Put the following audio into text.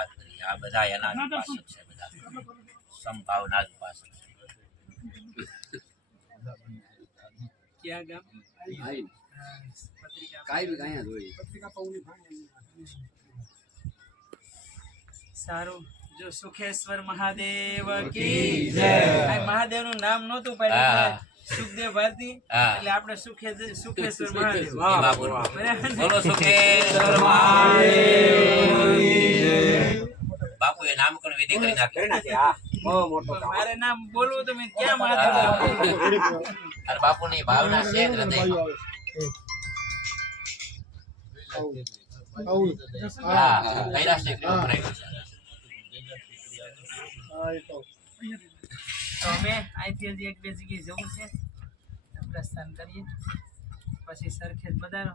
વાત કરી. આ બધા એના જ ઉપાસક છે. બધા સંભાવના જ ઉપાસક છે સારું. જો સુખેશ્વર મહાદેવ કી જય. મહાદેવનું નામ નહોતું પાડ્યું સુખદેવ ભારતી. એટલે આપણે સુખે સુખેશ્વર મહાદેવ? બોલો. સુખેશ્વર મહાદેવ. નામકરણ વિધિ કરી નાખી. મારે નામ બોલવું તમે ક્યાં મહાદેવ બાપુ ની ભાવના છે હા કૈલાસ. તો અમે અહીંથી એક બે જગ્યાએ જવું છે. પ્રસ્થાન કરીએ. પછી સરખેજ બધાનો